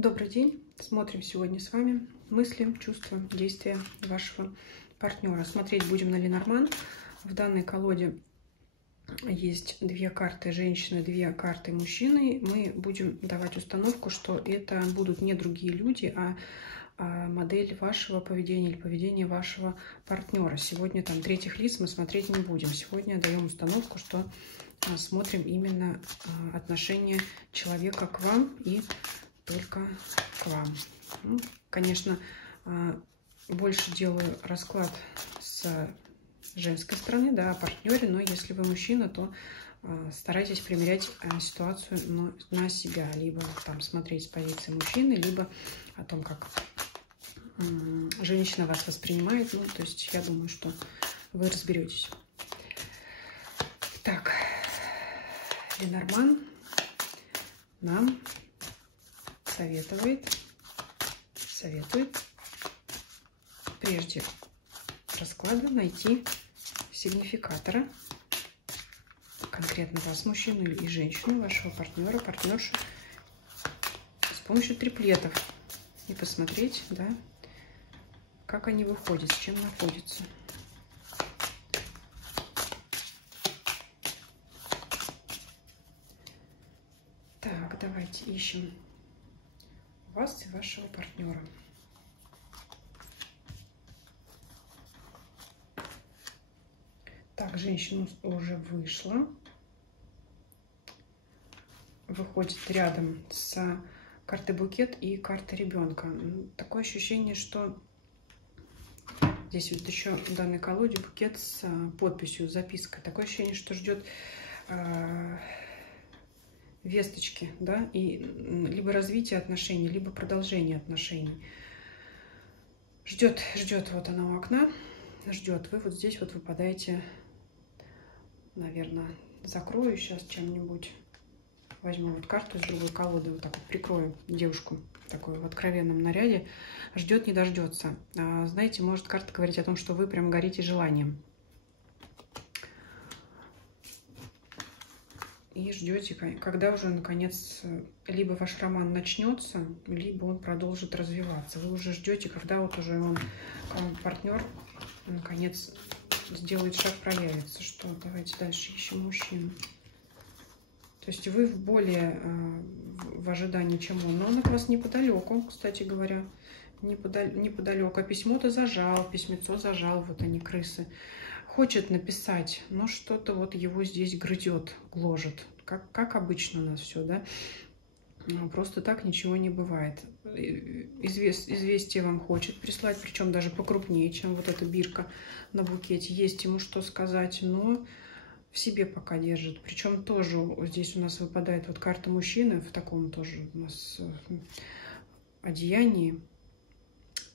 Добрый день! Смотрим сегодня с вами мысли, чувства, действия вашего партнера. Смотреть будем на Ленорман. В данной колоде есть две карты женщины, две карты мужчины. Мы будем давать установку, что это будут не другие люди, а модель вашего поведения или поведения вашего партнера. Сегодня там третьих лиц мы смотреть не будем. Сегодня даем установку, что смотрим именно отношение человека к вам и только к вам. Ну, конечно, больше делаю расклад с женской стороны, да, о партнере, но если вы мужчина, то старайтесь примерять ситуацию на себя, либо там смотреть с позиции мужчины, либо о том, как женщина вас воспринимает. Ну, то есть я думаю, что вы разберетесь. Так, Ленорман нам советует прежде расклада найти сигнификатора, конкретно вас, мужчину и женщину, вашего партнера, партнершу, с помощью триплетов и посмотреть, да, как они выходят, с чем находятся. Так, давайте ищем вас и вашего партнера. Так, женщина уже вышла. Выходит рядом с картой букет и картой ребенка. Такое ощущение, что здесь вот еще в данной колоде букет с подписью, с запиской. Такое ощущение, что ждет весточки, да, и либо развитие отношений, либо продолжение отношений. Ждет, вот она у окна, ждет. Вы вот здесь вот выпадаете, наверное, закрою сейчас чем-нибудь. Возьму вот карту из другой колоды, вот так вот прикрою девушку такой в откровенном наряде. Ждет, не дождется. Знаете, может карта говорить о том, что вы прям горите желанием. И ждете, когда уже, наконец, либо ваш роман начнется, либо он продолжит развиваться. Вы уже ждете, когда вот уже он, партнер, наконец, сделает шаг, проявится. Что? Давайте дальше ищем мужчину. То есть вы в ожидании, чем он. Но он от вас неподалеку, кстати говоря. Неподалеку. А письмо-то зажал, письмецо зажал. Вот они, крысы. Хочет написать, но что-то вот его здесь грызет, гложет. Как обычно у нас все, да? Просто так ничего не бывает. Известие вам хочет прислать, причем даже покрупнее, чем вот эта бирка на букете. Есть ему что сказать, но в себе пока держит. Причем тоже здесь у нас выпадает вот карта мужчины в таком тоже у нас одеянии,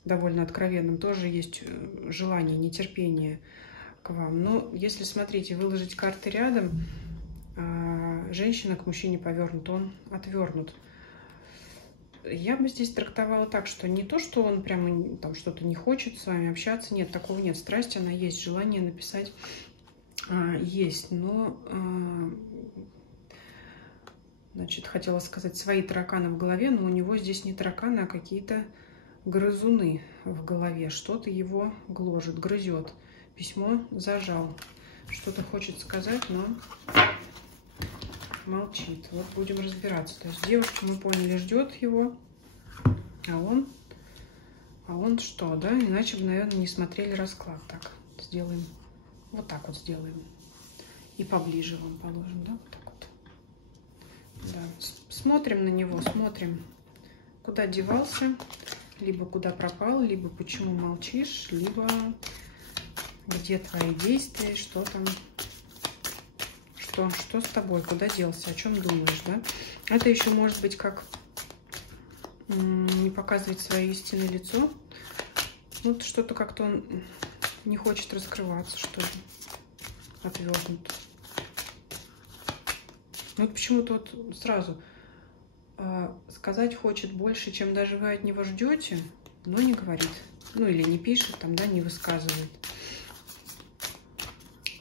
довольно откровенном. Тоже есть желание, нетерпение к вам. Но если, смотрите, выложить карты рядом, женщина к мужчине повернута, он отвернут. Я бы здесь трактовала так, что не то, что он прямо там что-то не хочет с вами общаться, нет, такого нет. Страсть, она есть, желание написать есть, но, значит, хотела сказать, свои тараканы в голове, но у него здесь не тараканы, а какие-то грызуны в голове. Что-то его гложет, грызет. Письмо зажал. Что-то хочет сказать, но молчит. Вот будем разбираться. То есть девушка, мы поняли, ждет его, а он что, да? Иначе бы, наверное, не смотрели расклад. Так, сделаем. Вот так вот сделаем. И поближе вам положим, да? Вот так вот. Да. Смотрим на него, смотрим, куда девался, либо куда пропал, либо почему молчишь, либо где твои действия, что там, что с тобой, куда делся, о чем думаешь, да? Это еще может быть как не показывать свое истинное лицо. Вот что-то как-то он не хочет раскрываться, что ли, отвернут. Вот почему-то вот сразу сказать хочет больше, чем даже вы от него ждете, но не говорит. Ну или не пишет, там, да, не высказывает.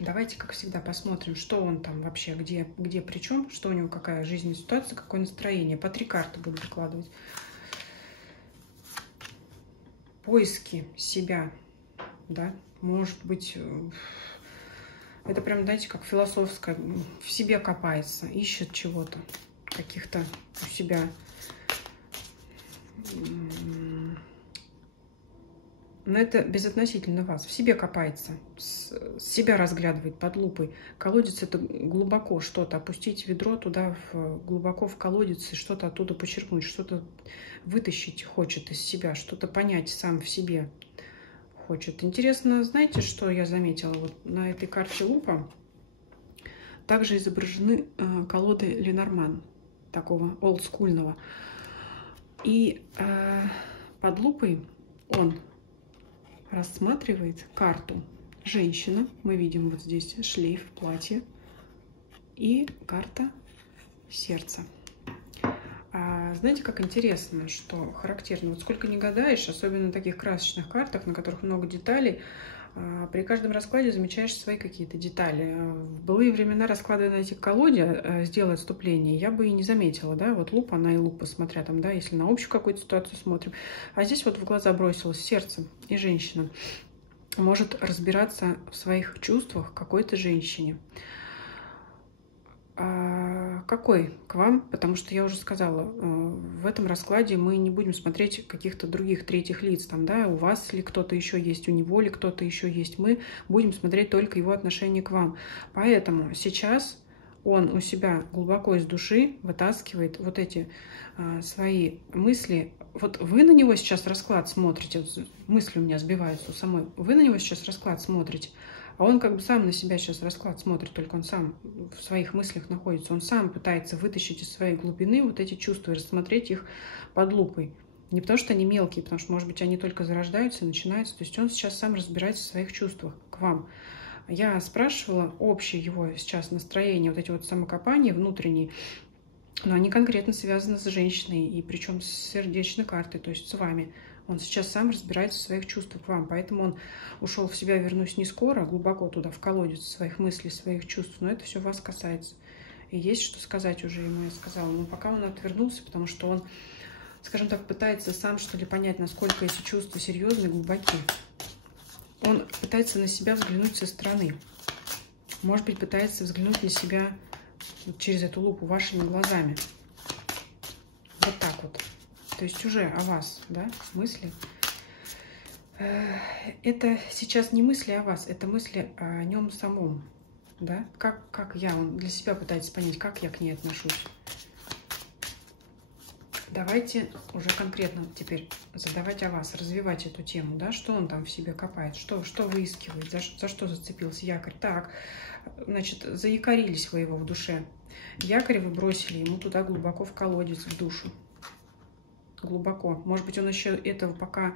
Давайте, как всегда, посмотрим, что он там вообще, где при чем, что у него, какая жизненная ситуация, какое настроение. По 3 карты буду выкладывать. поиски себя, да, может быть, это прям, знаете, как философское, в себе копается, ищет чего-то, каких-то у себя, но это безотносительно вас, в себе копается, себя разглядывает под лупой. Колодец — это глубоко что-то, опустить ведро туда, глубоко в колодец, и что-то оттуда почерпнуть, что-то вытащить хочет из себя, что-то понять сам в себе хочет. Интересно, знаете, что я заметила? Вот на этой карте лупа также изображены колоды Ленорман, такого олдскульного. И под лупой он рассматривает карту женщина. Мы видим вот здесь шлейф, платье и карта сердца. Знаете, как интересно, что характерно. Вот сколько ни гадаешь, особенно на таких красочных картах, на которых много деталей, при каждом раскладе замечаешь свои какие-то детали. В былые времена, раскладывая на эти колоде, сделать отступление, я бы и не заметила, да, вот лупа, она и лупа, смотря там, да, если на общую какую-то ситуацию смотрим. А здесь вот в глаза бросилось сердце, и женщина может разбираться в своих чувствах к какой-то женщине. Какой к вам? Потому что я уже сказала, в этом раскладе мы не будем смотреть каких-то других третьих лиц, там, да, у вас ли кто-то еще есть, у него ли кто-то еще есть. Мы будем смотреть только его отношение к вам. Поэтому сейчас он у себя глубоко из души вытаскивает вот эти свои мысли. Вот вы на него сейчас расклад смотрите, вот мысли у меня сбиваются у самой, вы на него сейчас расклад смотрите, а он как бы сам на себя сейчас расклад смотрит, только он сам в своих мыслях находится. Он сам пытается вытащить из своей глубины вот эти чувства и рассмотреть их под лупой. Не потому что они мелкие, потому что, может быть, они только зарождаются и начинаются. То есть он сейчас сам разбирается в своих чувствах к вам. Я спрашивала общее его сейчас настроение, вот эти вот самокопания внутренние, но они конкретно связаны с женщиной, и причем с сердечной картой, то есть с вами. Он сейчас сам разбирается в своих чувствах к вам, поэтому он ушел в себя, вернусь не скоро, глубоко туда, в колодец своих мыслей, своих чувств, но это все вас касается. И есть что сказать уже ему, я сказала, но пока он отвернулся, потому что он, скажем так, пытается сам, что ли, понять, насколько эти чувства серьезные, глубоки. Он пытается на себя взглянуть со стороны. Может быть, пытается взглянуть на себя через эту лупу вашими глазами. Вот так вот. То есть уже о вас, да, мысли. Это сейчас не мысли о вас, это мысли о нем самом, да. Как он для себя пытается понять, как я к ней отношусь. Давайте уже конкретно теперь задавать о вас, развивать эту тему, да, что он там в себе копает, что выискивает, за что зацепился якорь. Так, значит, заякорились вы его в душе. Якорь вы бросили ему туда глубоко в колодец, в душу. Глубоко. Может быть, он еще этого пока,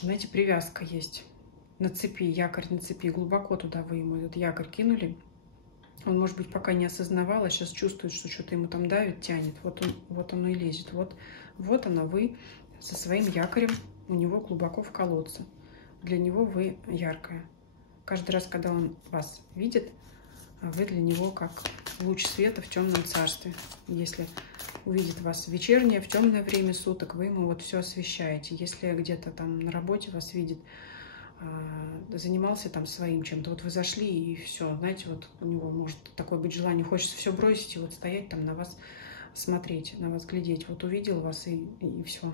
знаете, привязка есть на цепи, якорь на цепи. Глубоко туда вы ему этот якорь кинули. Он, может быть, пока не осознавал, а сейчас чувствует, что что-то ему там давит, тянет. Вот оно и лезет. Вот оно, вы со своим якорем у него глубоко в колодце. Для него вы яркая. Каждый раз, когда он вас видит, вы для него как луч света в темном царстве. Если увидит вас в вечернее, в темное время суток, вы ему вот все освещаете. Если где-то там на работе вас видит, занимался там своим чем-то, вот вы зашли и все, знаете, вот у него может такое быть желание, хочется все бросить и вот стоять там на вас, смотреть, на вас глядеть, вот увидел вас и все.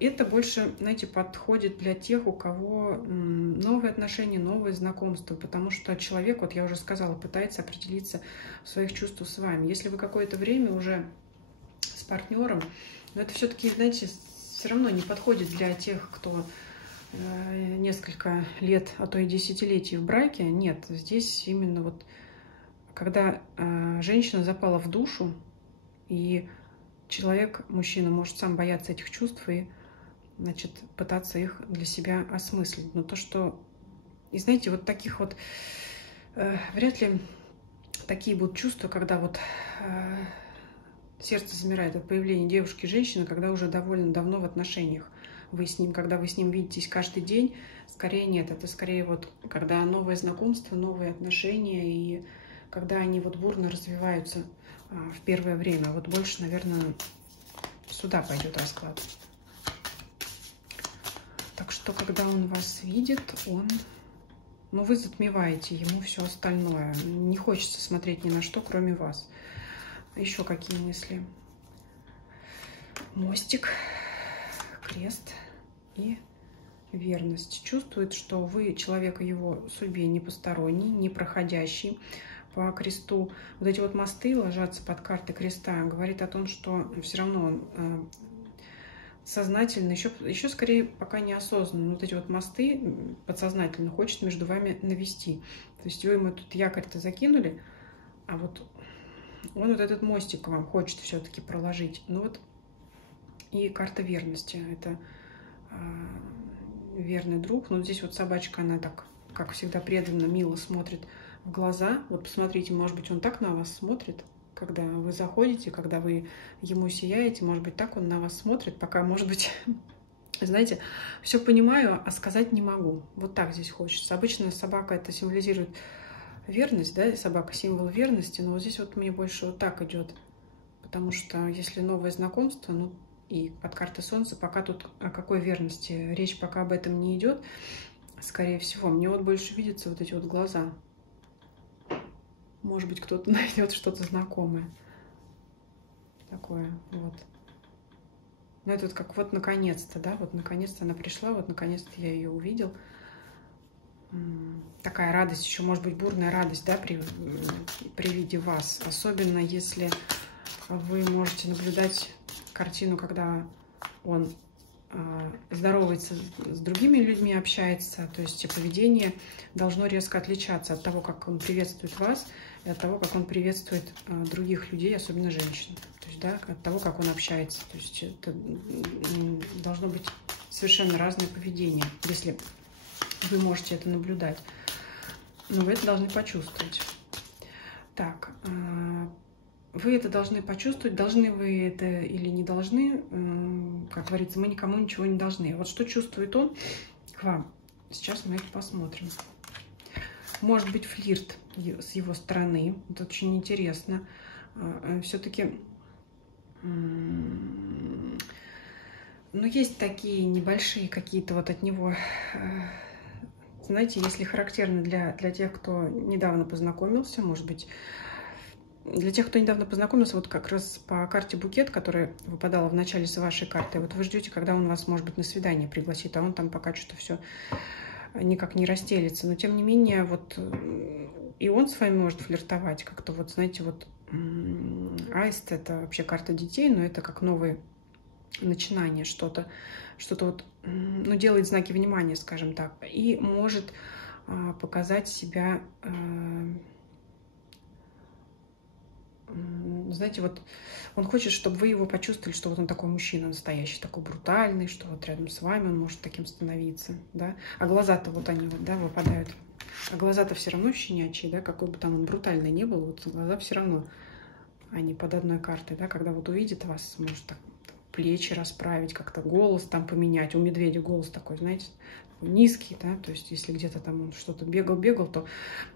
Это больше, знаете, подходит для тех, у кого новые отношения, новые знакомства, потому что человек, вот я уже сказала, пытается определиться в своих чувствах с вами. Если вы какое-то время уже с партнером, но это все-таки, знаете, все равно не подходит для тех, кто несколько лет, а то и десятилетий в браке. Нет, здесь именно вот, когда женщина запала в душу, и человек, мужчина, может сам бояться этих чувств и, значит, пытаться их для себя осмыслить. Но то, что... И знаете, вот таких вот... вряд ли такие будут чувства, когда вот сердце замирает от появления девушки и женщины, когда уже довольно давно в отношениях вы с ним, когда вы с ним видитесь каждый день, скорее нет. Это скорее вот, когда новое знакомство, новые отношения, и когда они вот бурно развиваются в первое время. Вот больше, наверное, сюда пойдет расклад. Так что, когда он вас видит, ну, вы затмеваете ему все остальное. Не хочется смотреть ни на что, кроме вас. Еще какие мысли? Мостик, крест и верность. Чувствует, что вы человек его судьбе не посторонний, не проходящий по кресту. Вот эти вот мосты ложатся под карты креста. Говорит о том, что все равно он сознательно, еще скорее пока неосознанно, вот эти вот мосты подсознательно хочет между вами навести. То есть вы ему тут якорь-то закинули, а вот он вот этот мостик вам хочет все-таки проложить. Ну вот и карта верности. Это верный друг. Но здесь вот собачка, она так, как всегда, преданно, мило смотрит в глаза. Вот посмотрите, может быть, он так на вас смотрит, когда вы заходите, когда вы ему сияете, может быть, так он на вас смотрит, пока, может быть, знаете, все понимаю, а сказать не могу. Вот так здесь хочется. Обычно собака это символизирует верность, да, собака символ верности, но вот здесь вот мне больше вот так идет, потому что если новое знакомство, ну, и под картой Солнца, пока тут о какой верности речь, пока об этом не идет, скорее всего, мне вот больше видятся вот эти вот глаза. Может быть, кто-то найдет что-то знакомое. Такое вот. Ну, это вот как вот наконец-то, да, вот наконец-то она пришла, вот наконец-то я ее увидел. Такая радость, еще может быть бурная радость, да, при виде вас. Особенно если вы можете наблюдать картину, когда он здоровается с другими людьми, общается, то есть поведение должно резко отличаться от того, как он приветствует вас, и от того, как он приветствует других людей, особенно женщин. То есть, да, от того, как он общается. То есть это должно быть совершенно разное поведение, если вы можете это наблюдать. Но вы это должны почувствовать. Так, вы это должны почувствовать, должны вы это или не должны. Как говорится, мы никому ничего не должны. Вот что чувствует он к вам? Сейчас мы это посмотрим. Может быть, флирт с его стороны. Это очень интересно. Все-таки, ну, есть такие небольшие какие-то вот от него, знаете, если характерно для тех, кто недавно познакомился, может быть, для тех, кто недавно познакомился, вот как раз по карте букет, которая выпадала в начале с вашей карты, вот вы ждете, когда он вас, может быть, на свидание пригласит, а он там пока что все никак не расстелится. Но, тем не менее, вот и он с вами может флиртовать как-то, вот, знаете, вот аист — это вообще карта детей, но это как новое начинание, что-то вот, ну, делает знаки внимания, скажем так, и может показать себя... Знаете, вот он хочет, чтобы вы его почувствовали, что вот он такой мужчина настоящий, такой брутальный, что вот рядом с вами он может таким становиться, да. А глаза-то вот они вот, да, выпадают. А глаза-то все равно щенячьи, да, какой бы там он брутальный не был, вот глаза все равно, они под одной картой, да, когда вот увидит вас, может так плечи расправить, как-то голос там поменять. У медведя голос такой, знаете, низкий, да, то есть если где-то там он что-то бегал, то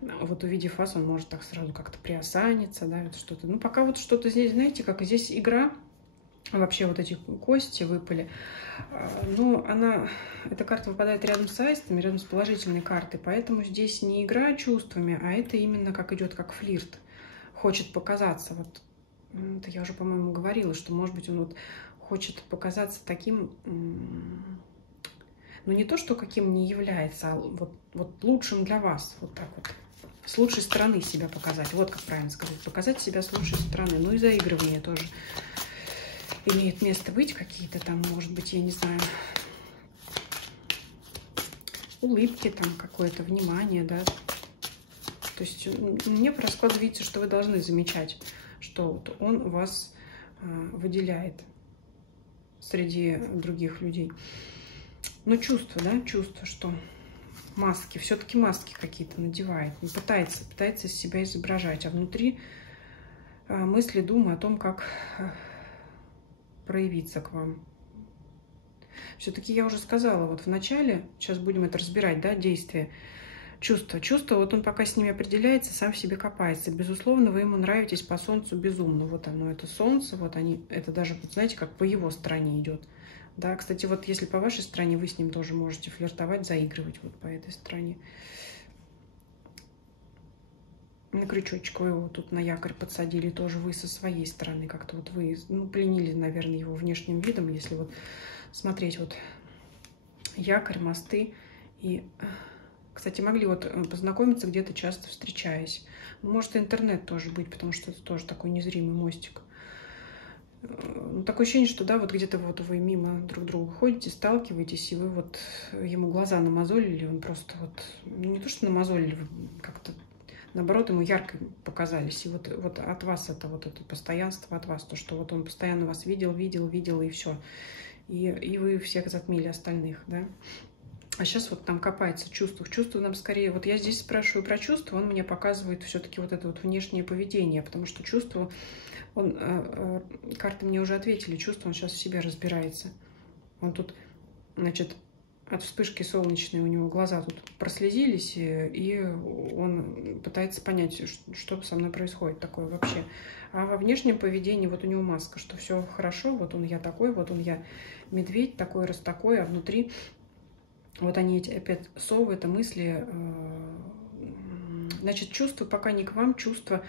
вот увидев вас, он может так сразу как-то приосаниться, да, вот что-то. Ну, пока вот что-то здесь, знаете, как здесь игра, вообще вот эти кости выпали, но эта карта выпадает рядом с аистами, рядом с положительной картой, поэтому здесь не игра чувствами, а это именно как идет как флирт, хочет показаться, вот, это я уже, по-моему, говорила, что, может быть, он вот хочет показаться таким... Но не то, что каким не является, а вот лучшим для вас. Вот так вот. С лучшей стороны себя показать. Вот как правильно сказать. Показать себя с лучшей стороны. Ну и заигрывание тоже имеет место быть. Какие-то там, может быть, я не знаю, улыбки, там какое-то внимание, да. То есть мне по раскладу видится, что вы должны замечать, что вот он вас выделяет среди других людей. Но чувство, да, чувство, что маски, все-таки маски какие-то надевает, он пытается себя изображать, а внутри мысли, думы о том, как проявиться к вам. Все-таки я уже сказала, вот в начале, сейчас будем это разбирать, да, действия, чувства, вот он пока с ними определяется, сам в себе копается. Безусловно, вы ему нравитесь по солнцу безумно. Вот оно, это солнце, вот они, это даже, вот знаете, как по его стороне идет. Да, кстати, вот если по вашей стороне, вы с ним тоже можете флиртовать, заигрывать вот по этой стороне. На крючочек вы его тут на якорь подсадили, тоже вы со своей стороны как-то вот вы, ну, пленили, наверное, его внешним видом, если вот смотреть вот якорь, мосты. И, кстати, могли вот познакомиться где-то, часто встречаясь. Может, интернет тоже быть, потому что это тоже такой незримый мостик. Ну, такое ощущение, что, да, вот где-то вот вы мимо друг друга ходите, сталкиваетесь, и вы вот ему глаза намазолили, он просто вот, ну, не то, что намазолили, как-то, наоборот, ему ярко показались. И вот от вас это постоянство от вас, то, что вот он постоянно вас видел, и все. И вы всех затмили остальных, да. А сейчас вот там копается в чувствах. Чувства нам скорее... Вот я здесь спрашиваю про чувства, он мне показывает все-таки вот это вот внешнее поведение, потому что чувство... карты мне уже ответили, чувство он сейчас в себе разбирается. Он тут, значит, от вспышки солнечной у него глаза тут прослезились, и он пытается понять, что со мной происходит такое вообще. А во внешнем поведении вот у него маска, что все хорошо, вот он я такой, вот он я медведь такой, раз такой, а внутри вот они эти опять совы, это мысли. Значит, чувства пока не к вам, чувства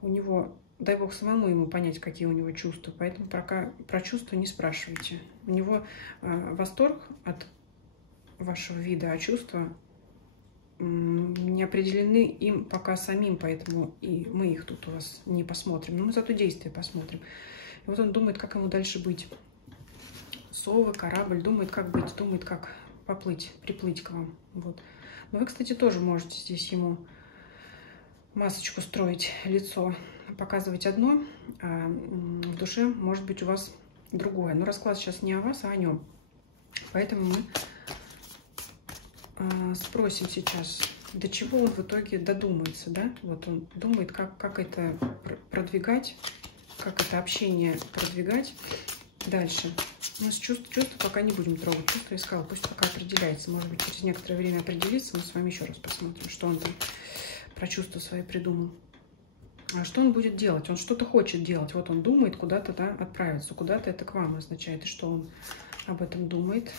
у него... Дай бог самому ему понять, какие у него чувства. Поэтому пока про чувства не спрашивайте. У него восторг от вашего вида, а чувства не определены им пока самим, поэтому и мы их тут у вас не посмотрим. Но мы зато действия посмотрим. И вот он думает, как ему дальше быть. Совы, корабль, думает, как быть, думает, как поплыть, приплыть к вам. Вот. Но вы, кстати, тоже можете здесь ему масочку строить, лицо, показывать одно, а в душе может быть у вас другое. Но расклад сейчас не о вас, а о нем. Поэтому мы спросим сейчас, до чего он в итоге додумается, да? Вот он думает, как это продвигать, как это общение продвигать дальше. У нас чувства пока не будем трогать. Чувство искал, пусть пока определяется. Может быть, через некоторое время определится, мы с вами еще раз посмотрим, что он там про чувства свои придумал. А что он будет делать? Он что-то хочет делать. Вот он думает куда-то, да, отправиться. Куда-то это к вам означает. И что он об этом думает?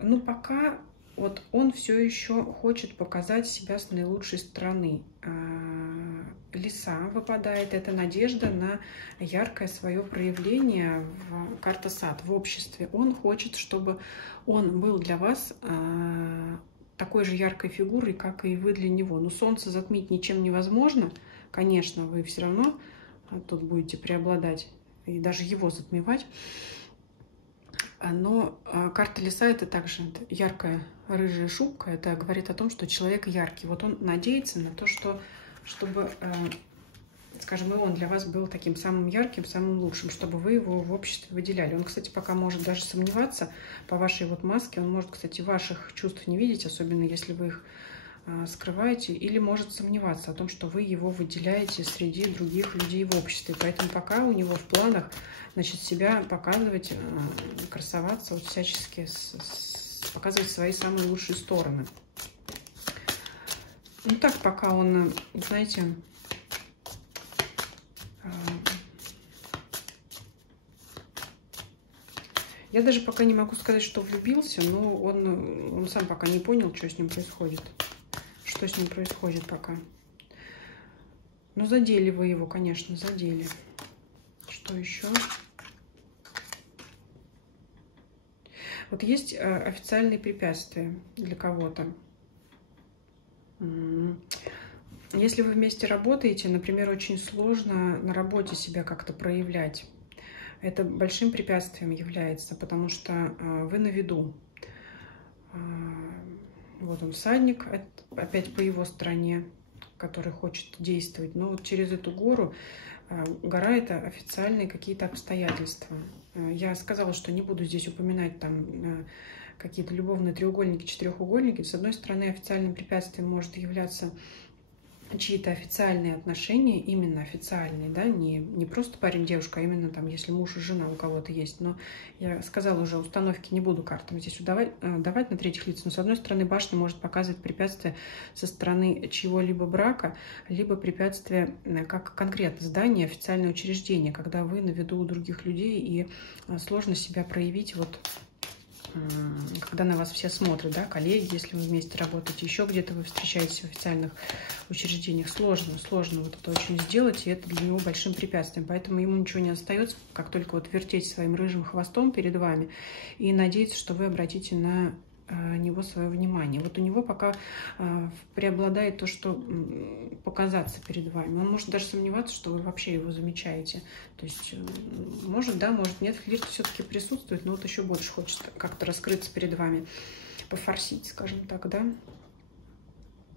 Ну, пока вот он все еще хочет показать себя с наилучшей стороны. Лиса выпадает. Это надежда на яркое свое проявление в карта сад, в обществе. Он хочет, чтобы он был для вас такой же яркой фигурой, как и вы для него. Но солнце затмить ничем невозможно. Конечно, вы все равно тут будете преобладать и даже его затмевать. Но карта лиса — это также яркая рыжая шубка. Это говорит о том, что человек яркий. Вот он надеется на то, чтобы, скажем, и он для вас был таким самым ярким, самым лучшим, чтобы вы его в обществе выделяли. Он, кстати, пока может даже сомневаться по вашей вот маске. Он может, кстати, ваших чувств не видеть, особенно если вы их скрываете, или может сомневаться о том, что вы его выделяете среди других людей в обществе. Поэтому пока у него в планах, значит, себя показывать, красоваться, вот всячески показывать свои самые лучшие стороны. Ну так, пока он, знаете, я даже пока не могу сказать, что влюбился, но он сам пока не понял, что с ним происходит. Что с ним происходит пока. Ну, задели вы его, конечно, задели. Что еще? Вот есть официальные препятствия для кого-то. Если вы вместе работаете, например, очень сложно на работе себя как-то проявлять. Это большим препятствием является, потому что вы на виду. Вот он, всадник, опять по его стороне, который хочет действовать. Но вот через эту гору, гора — это официальные какие-то обстоятельства. Я сказала, что не буду здесь упоминать там какие-то любовные треугольники, четырехугольники. С одной стороны, официальным препятствием может являться чьи-то официальные отношения, именно официальные, да, не просто парень-девушка, а именно там, если муж и жена у кого-то есть. Но я сказала уже, установки не буду картам здесь давать на третьих лиц. Но с одной стороны, башня может показывать препятствия со стороны чьего-либо брака, либо препятствия как конкретно здание, официальное учреждение, когда вы на виду у других людей и сложно себя проявить вот когда на вас все смотрят, да, коллеги, если вы вместе работаете, еще где-то вы встречаетесь в официальных учреждениях, сложно вот это очень сделать, и это для него большим препятствием, поэтому ему ничего не остается, как только вот вертеть своим рыжим хвостом перед вами и надеяться, что вы обратите на него свое внимание. Вот у него пока преобладает то, что показаться перед вами. Он может даже сомневаться, что вы вообще его замечаете. То есть, может, да, может, нет, флирт все-таки присутствует, но вот еще больше хочет как-то раскрыться перед вами, пофорсить, скажем так, да.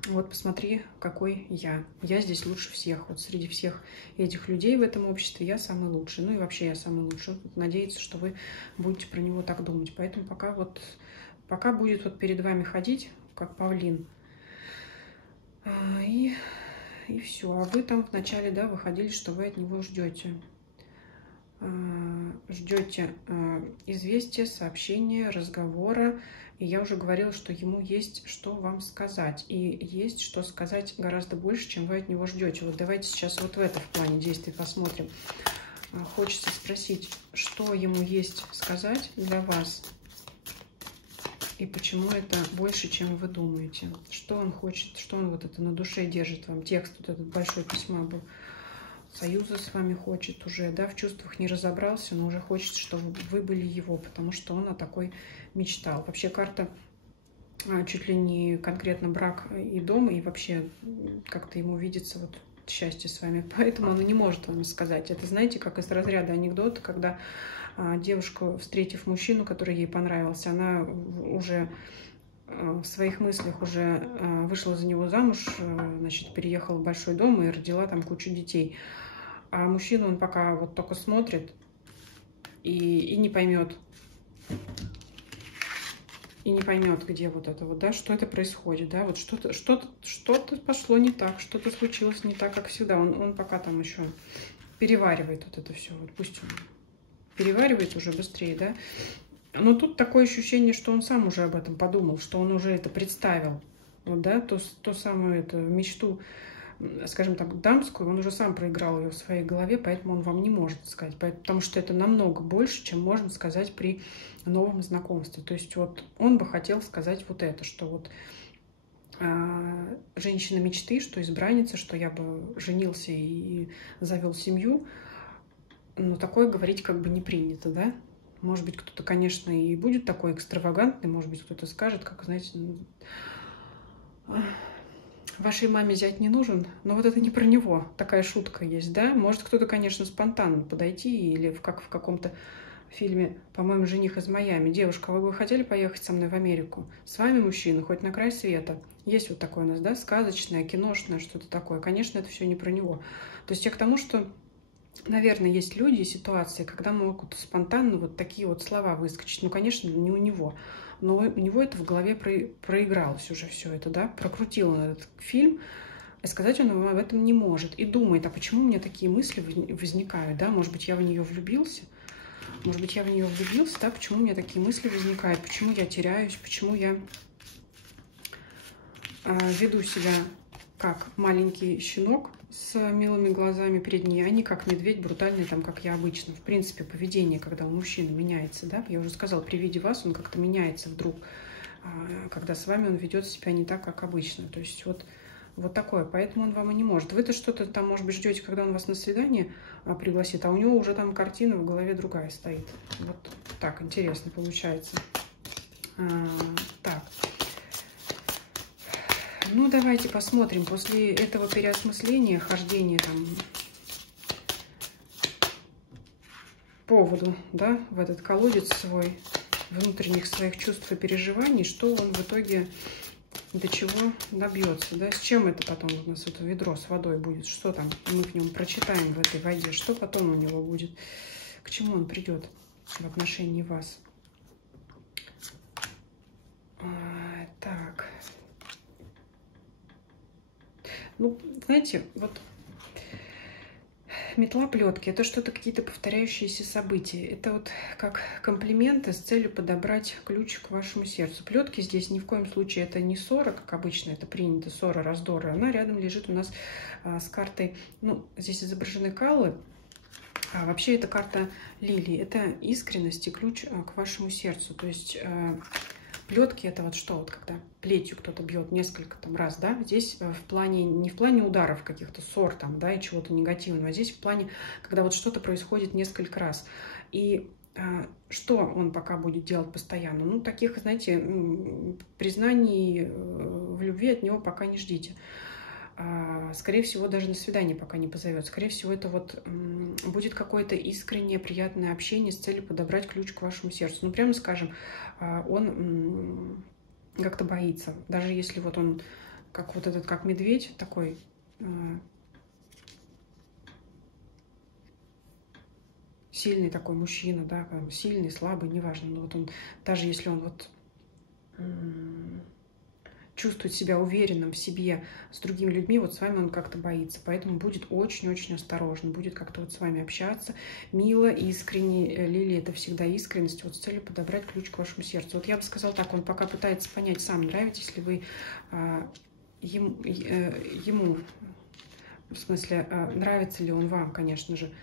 Вот посмотри, какой я. Я здесь лучше всех. Вот среди всех этих людей в этом обществе я самый лучший. Ну и вообще я самый лучший. Вот надеется, что вы будете про него так думать. Поэтому пока будет вот перед вами ходить, как павлин. И все. А вы там вначале, да, выходили, что вы от него ждете. Ждете известия, сообщения, разговора. И я уже говорила, что ему есть что вам сказать. И есть что сказать гораздо больше, чем вы от него ждете. Вот давайте сейчас вот в это в плане действий посмотрим. Хочется спросить, что ему есть сказать для вас. И почему это больше, чем вы думаете? Что он хочет, что он вот это на душе держит вам? Текст вот этот большой письма был. Союза с вами хочет уже, да, в чувствах не разобрался, но уже хочет, чтобы вы были его, потому что он о такой мечтал. Вообще карта чуть ли не конкретно брак и дом, и вообще как-то ему видится вот счастье с вами, поэтому он и не может вам сказать. Это, знаете, как из разряда анекдота, когда девушка, встретив мужчину, который ей понравился, она уже в своих мыслях уже вышла за него замуж, значит, переехала в большой дом и родила там кучу детей. А мужчина, он пока вот только смотрит и не поймет, где вот это вот, да, что это происходит, да, вот что-то пошло не так, что-то случилось не так, как всегда. Он пока там еще переваривает вот это все, вот пусть он переваривает уже быстрее, да. Но тут такое ощущение, что он сам уже об этом подумал, что он уже это представил, вот, да, то самую эту мечту, скажем так, дамскую, он уже сам проиграл ее в своей голове, поэтому он вам не может сказать, потому что это намного больше, чем можно сказать при новом знакомстве. То есть вот он бы хотел сказать вот это, что вот женщина мечты, что избранница, что я бы женился и завел семью, но такое говорить как бы не принято, да? Может быть, кто-то, конечно, и будет такой экстравагантный, может быть, кто-то скажет, как, знаете, вашей маме зять не нужен, но вот это не про него. Такая шутка есть, да? Может кто-то, конечно, спонтанно подойти, или как в каком-то фильме, по-моему, «Жених из Майами». Девушка, вы бы хотели поехать со мной в Америку? С вами мужчина, хоть на край света. Есть вот такое у нас, да, сказочное, киношное, что-то такое. Конечно, это все не про него. То есть я к тому, что, наверное, есть люди и ситуации, когда могут спонтанно вот такие вот слова выскочить. Ну, конечно, не у него. Но у него это в голове проигралось уже все это, да, прокрутил он этот фильм, и сказать он об этом не может. И думает, а почему у меня такие мысли возникают, да, может быть, я в нее влюбился, да, почему у меня такие мысли возникают, почему я теряюсь, почему я веду себя как маленький щенок с милыми глазами перед ней, а не как медведь брутальный, там, как я обычно. В принципе, поведение, когда у мужчины меняется, да, я уже сказала, при виде вас он как-то меняется вдруг, когда с вами он ведет себя не так, как обычно. То есть вот такое, поэтому он вам и не может. Вы-то что-то там, может быть, ждете, когда он вас на свидание пригласит, а у него уже там картина в голове другая стоит. Вот так интересно получается. Так. Ну, давайте посмотрим. После этого переосмысления, хождения там поводу, да, в этот колодец свой, внутренних своих чувств и переживаний, что он в итоге до чего добьется, да, с чем это потом у нас это ведро с водой будет, что там мы в нем прочитаем в этой воде, что потом у него будет, к чему он придет в отношении вас. Так. Ну, знаете, вот метла, плетки — это что-то, какие-то повторяющиеся события. Это вот как комплименты с целью подобрать ключ к вашему сердцу. Плетки здесь ни в коем случае это не ссора, как обычно это принято, ссора, раздоры. Она рядом лежит у нас с картой, ну, здесь изображены каллы, а вообще это карта лилии. Это искренность и ключ к вашему сердцу. То есть плетки — это вот что, вот когда плетью кто-то бьет несколько там раз, да, здесь в плане, не в плане ударов каких-то, ссор там, да, и чего-то негативного, а здесь в плане, когда вот что-то происходит несколько раз. И что он пока будет делать постоянно? Ну, таких, знаете, признаний в любви от него пока не ждите. Скорее всего, даже на свидание пока не позовет. Скорее всего, это вот будет какое-то искреннее, приятное общение с целью подобрать ключ к вашему сердцу. Ну, прямо скажем, он как-то боится. Даже если вот он, как вот этот, как медведь такой, сильный такой мужчина, да, сильный, слабый, неважно. Но вот он, даже если он вот чувствует себя уверенным в себе с другими людьми, вот с вами он как-то боится. Поэтому будет очень-очень осторожен, будет как-то вот с вами общаться мило, искренне. Лилия — это всегда искренность, вот с целью подобрать ключ к вашему сердцу. Вот я бы сказала так, он пока пытается понять, сам нравитесь ли вы ему, в смысле, нравится ли он вам, конечно же.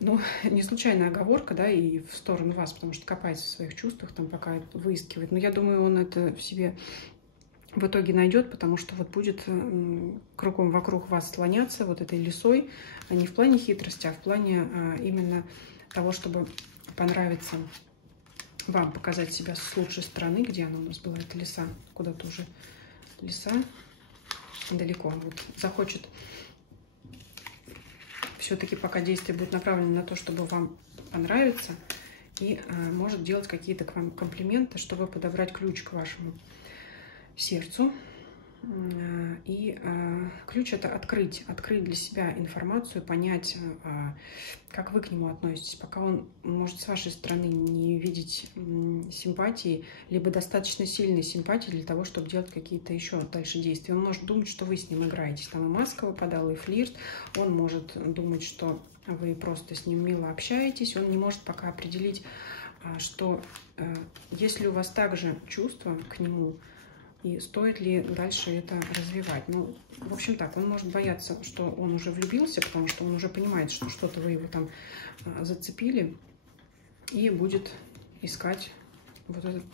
Ну, не случайная оговорка, да, и в сторону вас, потому что копается в своих чувствах, там пока выискивает. Но я думаю, он это в себе в итоге найдет, потому что вот будет кругом вокруг вас слоняться вот этой лисой, а не в плане хитрости, а в плане именно того, чтобы понравиться вам, показать себя с лучшей стороны. Где она у нас была, эта лиса? Куда-то уже лиса далеко. Вот захочет все-таки, пока действия будут направлены на то, чтобы вам понравиться, и может делать какие-то к вам комплименты, чтобы подобрать ключ к вашему сердцу. И ключ — это открыть для себя информацию, понять, как вы к нему относитесь. Пока он может с вашей стороны не видеть симпатии, либо достаточно сильной симпатии для того, чтобы делать какие-то еще дальше действия. Он может думать, что вы с ним играетесь. Там и маска выпадала, и флирт. Он может думать, что вы просто с ним мило общаетесь. Он не может пока определить, что если у вас также чувства к нему, и стоит ли дальше это развивать. Ну, в общем так, он может бояться, что он уже влюбился, потому что он уже понимает, что что-то вы его там зацепили, и будет искать вот этот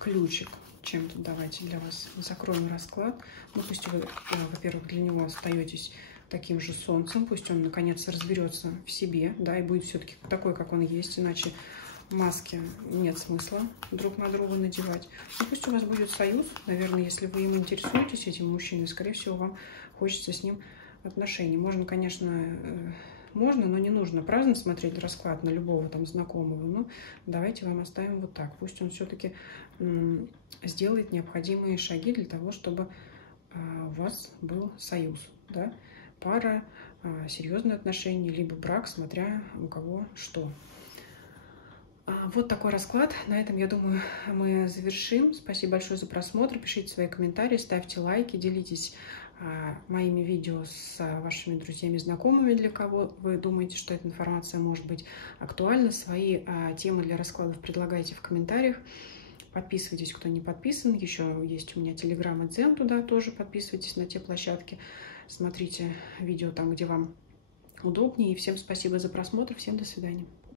ключик. Чем тут давайте для вас закроем расклад. Ну, пусть вы, во-первых, для него остаетесь таким же солнцем, пусть он наконец разберется в себе, да, и будет все-таки такой, как он есть, иначе маски нет смысла друг на друга надевать. Ну, пусть у вас будет союз. Наверное, если вы им интересуетесь, этим мужчиной, скорее всего, вам хочется с ним отношений. Можно, конечно, но не нужно праздно смотреть расклад на любого там знакомого. Но давайте вам оставим вот так. Пусть он все-таки сделает необходимые шаги для того, чтобы у вас был союз, да? Пара, серьезные отношения, либо брак, смотря у кого что. Вот такой расклад. На этом, я думаю, мы завершим. Спасибо большое за просмотр. Пишите свои комментарии, ставьте лайки, делитесь моими видео с вашими друзьями, знакомыми, для кого вы думаете, что эта информация может быть актуальна. Свои темы для раскладов предлагайте в комментариях. Подписывайтесь, кто не подписан. Еще есть у меня Telegram и Дзен, туда тоже подписывайтесь, на те площадки. Смотрите видео там, где вам удобнее. И всем спасибо за просмотр. Всем до свидания.